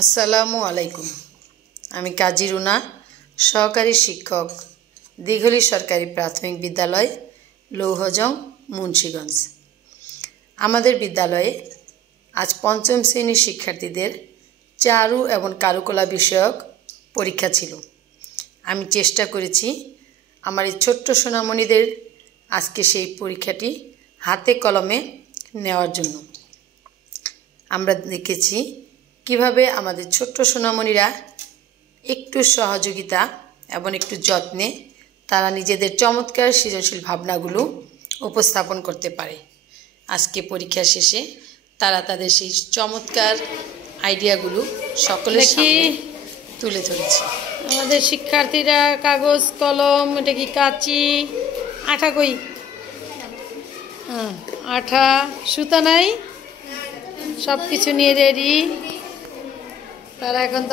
আসসালামু আলাইকুম। আমি কাজী রুনা, সহকারী শিক্ষক, দিঘলি সরকারি প্রাথমিক বিদ্যালয়, লৌহজং, মুন্সিগঞ্জ। আমাদের বিদ্যালয়ে আজ পঞ্চম শ্রেণীর শিক্ষার্থীদের চারু এবং কারুকলা বিষয়ক পরীক্ষা ছিল। আমি চেষ্টা করেছি আমার এই ছোট্ট সোনামণিদের আজকে সেই পরীক্ষাটি হাতে কলমে নেওয়ার জন্য। আমরা দেখেছি কিভাবে আমাদের ছোট্ট সোনামণিরা একটু সহযোগিতা এবং একটু যত্নে তারা নিজেদের চমৎকার সৃজনশীল ভাবনাগুলো উপস্থাপন করতে পারে। আজকে পরীক্ষা শেষে তারা তাদের সেই চমৎকার আইডিয়াগুলো সকলের সামনে তুলে ধরেছে। আমাদের শিক্ষার্থীরা কাগজ কলম, এটা কি কাঁচি, আঠা কই, আঠা সুতা নাই, সব কিছু নিয়ে রেডি। তারা এখন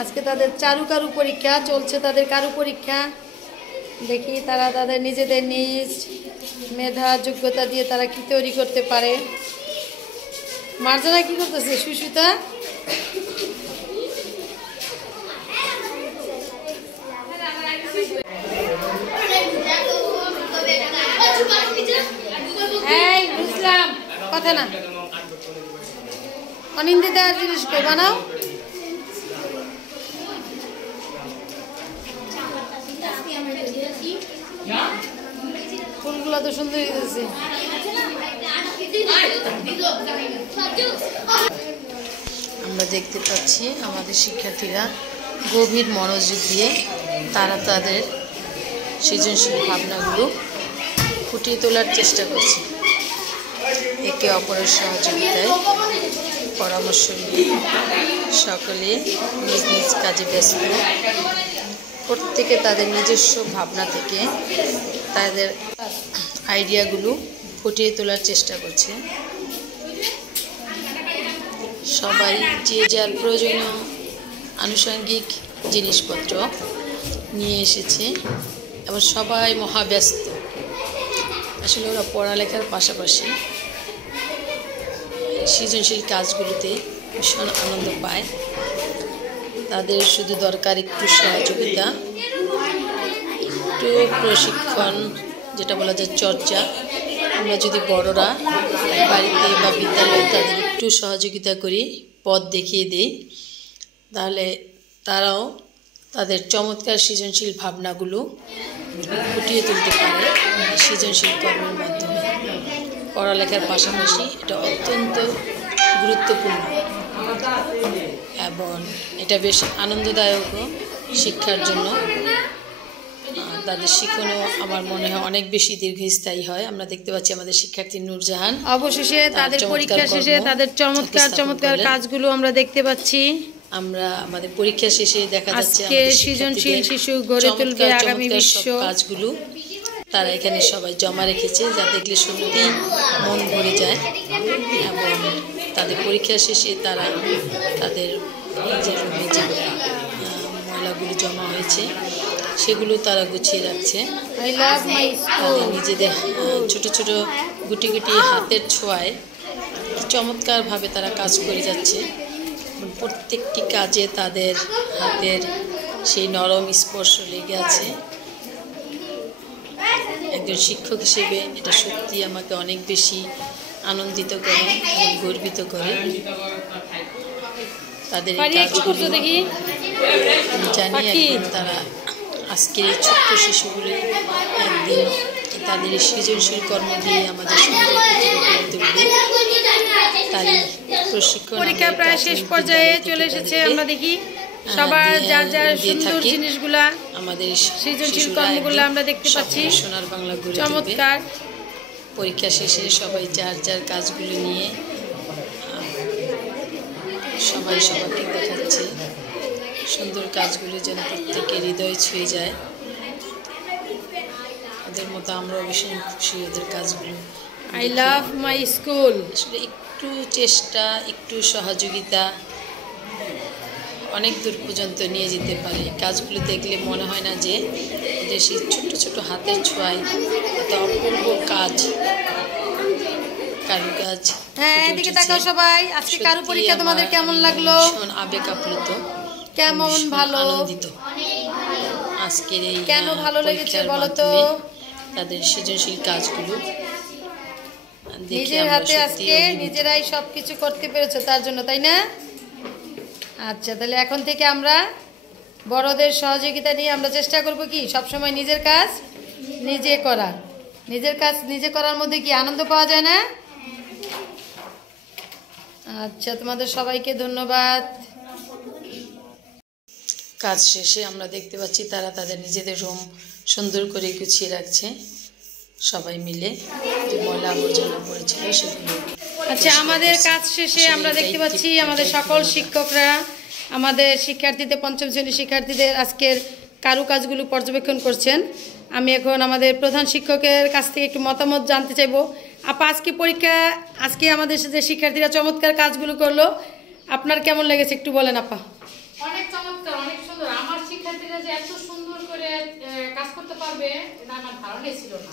আজকে তাদের কারু পরীক্ষা চলছে, তাদের কারু পরীক্ষা। দেখি তারা তাদের নিজেদের নিজ মেধা যোগ্যতা দিয়ে তারা কি তৈরি করতে পারে। মার্জানা কি করতেছে? সুস্মিতা বুঝলাম কথা না, অনিন্দি দেওয়ার জিনিস কই বানাও। ফুলগুলো তো সুন্দর হয়েছে। আমরা দেখতে পাচ্ছি আমাদের শিক্ষার্থীরা গভীর মনোযোগ দিয়ে তারা তাদের সৃজনশীল ভাবনাগুলো ফুটিয়ে তোলার চেষ্টা করছে। একে অপরের সহযোগিতায় পরামর্শ নিয়ে সকলে নিজ নিজ কাজে ব্যস্ত। প্রত্যেকে তাদের নিজস্ব ভাবনা থেকে তাদের আইডিয়াগুলো ফুটিয়ে তোলার চেষ্টা করছে। সবাই যে যার প্রয়োজনীয় আনুষঙ্গিক জিনিসপত্র নিয়ে এসেছে এবং সবাই মহাব্যস্ত। আসলে ওরা পড়ালেখার পাশাপাশি সৃজনশীল কাজগুলোতে ভীষণ আনন্দ পায়। তাদের শুধু দরকার একটু সহযোগিতা, একটু প্রশিক্ষণ, যেটা বলা যায় চর্চা। আমরা যদি বড়রা বাড়িতে বা বিদ্যালয়ে তাদের একটু সহযোগিতা করি, পথ দেখিয়ে দিই, তাহলে তারাও তাদের চমৎকার সৃজনশীল ভাবনাগুলো ফুটিয়ে তুলতে পারে সৃজনশীল কর্মের মাধ্যমে। পড়ালেখার পাশাপাশি এটা অত্যন্ত গুরুত্বপূর্ণ এবং এটা বেশ আনন্দদায়কও শিক্ষার জন্য। তাদের শিক্ষণও আমার মনে হয় অনেক বেশি দীর্ঘস্থায়ী হয়। আমরা দেখতে পাচ্ছি আমাদের শিক্ষার্থী নূরজাহান অবশেষে তাদের পরীক্ষা শেষে তাদের চমৎকার কাজগুলো আমরা দেখতে পাচ্ছি। আমরা আমাদের পরীক্ষা শেষে দেখা যাচ্ছে আজকে সৃজনশীল শিশু গড়ে তুলবে আগামী বিশ্ব কাজগুলো তারা এখানে সবাই জমা রেখেছে, যা দেখলে সত্যি মন ভরে যায়। এবং তাদের পরীক্ষা শেষে তারা তাদের যে রুমে যে ময়লাগুলো জমা হয়েছে সেগুলো তারা গুছিয়ে রাখছে। তাদের নিজেদের ছোট ছোট গুটি গুটি হাতের ছোঁয়ায় চমৎকারভাবে তারা কাজ করে যাচ্ছে। প্রত্যেকটি কাজে তাদের হাতের সেই নরম স্পর্শ লেগে আছে। একজন শিক্ষক হিসেবে এটা সত্যি আমাকে অনেক বেশি আনন্দিত করে এবং গর্বিত করে। তাদের জানি একদিন তারা আজকের এই ছোট্ট শিশুগুলি একদিন তাদের সৃজনশীল কর্ম দিয়ে আমাদের সুন্দর তুলবে। তারই প্রশিক্ষণ পরীক্ষা প্রায় শেষ পর্যায়ে চলে এসেছে। আমরা দেখি সবার যার যার সুন্দর জিনিসগুলা, আমাদের সৃজনশীল কর্মগুলো আমরা দেখতে পাচ্ছি। সোনার বাংলা গড়ে চমৎকার। পরীক্ষা শেষে সবাই যার যার কাজগুলো নিয়ে সবাই সবাইকে দেখাচ্ছে। সুন্দর কাজগুলো যেন প্রত্যেকের হৃদয় ছুঁয়ে যায়। ওদের মতো আমরাও ভীষণ খুশি ওদের কাজগুলো। I love my school. আসলে একটু চেষ্টা, একটু সহযোগিতা অনেক দূর পর্যন্ত নিয়ে যেতে পারে। কাজগুলো দেখলে মনে হয় না যে ওদের সেই ছোট ছোট হাতের ছোঁয়ায় এত অপূর্ব কাজ কারুকাজ হ্যাঁ, ফুটে এদিকে উঠেছে। তাকাও সবাই। আজকে কারু সত্যি পরীক্ষা তোমাদের আমার কেমন লাগলো? ভীষণ আবেগ আপ্লুত, কেমন ভীষণ ভালো? আনন্দিত আজকের এই কেন ভালো লেগেছে পরীক্ষার বলো তো? মাধ্যমে তাদের সৃজনশীল কাজগুলো দেখে নিজের আমরা হাতে সত্যি আজকে অভিভূত। নিজেরাই সব কিছু করতে পেরেছো তার জন্য, তাই না? আচ্ছা, তাহলে এখন থেকে আমরা বড়দের সহযোগিতা নিয়ে আমরা চেষ্টা করব কি সবসময় নিজের কাজ নিজে করার। নিজের কাজ নিজে করার মধ্যে কি আনন্দ পাওয়া যায় না? আচ্ছা, তোমাদের সবাইকে ধন্যবাদ। কাজ শেষে আমরা দেখতে পাচ্ছি তারা তাদের নিজেদের রুম সুন্দর করে গুছিয়ে রাখছে সবাই মিলে, যে ময়লা আবর্জনা পড়েছিল সেগুলো। আচ্ছা, আমাদের কাজ শেষে আমরা দেখতে পাচ্ছি আমাদের সকল শিক্ষকরা আমাদের শিক্ষার্থীদের, পঞ্চম শ্রেণীর শিক্ষার্থীদের আজকের কারুকাজগুলো পর্যবেক্ষণ করছেন। আমি এখন আমাদের প্রধান শিক্ষকের কাছ থেকে একটু মতামত জানতে চাইবো। আপা, আজকে আমাদের যে শিক্ষার্থীরা চমৎকার কাজগুলো করলো, আপনার কেমন লেগেছে একটু বলেন আপা। অনেক চমৎকার, অনেক সুন্দর। আমার শিক্ষার্থীরা যে এত সুন্দর করে কাজ করতে পারবে এটা আমার ধারণাই ছিল না।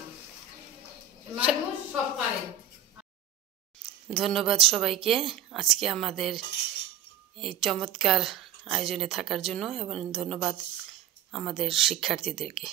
মানুষ সব পারে। ধন্যবাদ সবাইকে আজকে আমাদের এই চমৎকার আয়োজনে থাকার জন্য, এবং ধন্যবাদ আমাদের শিক্ষার্থীদেরকে।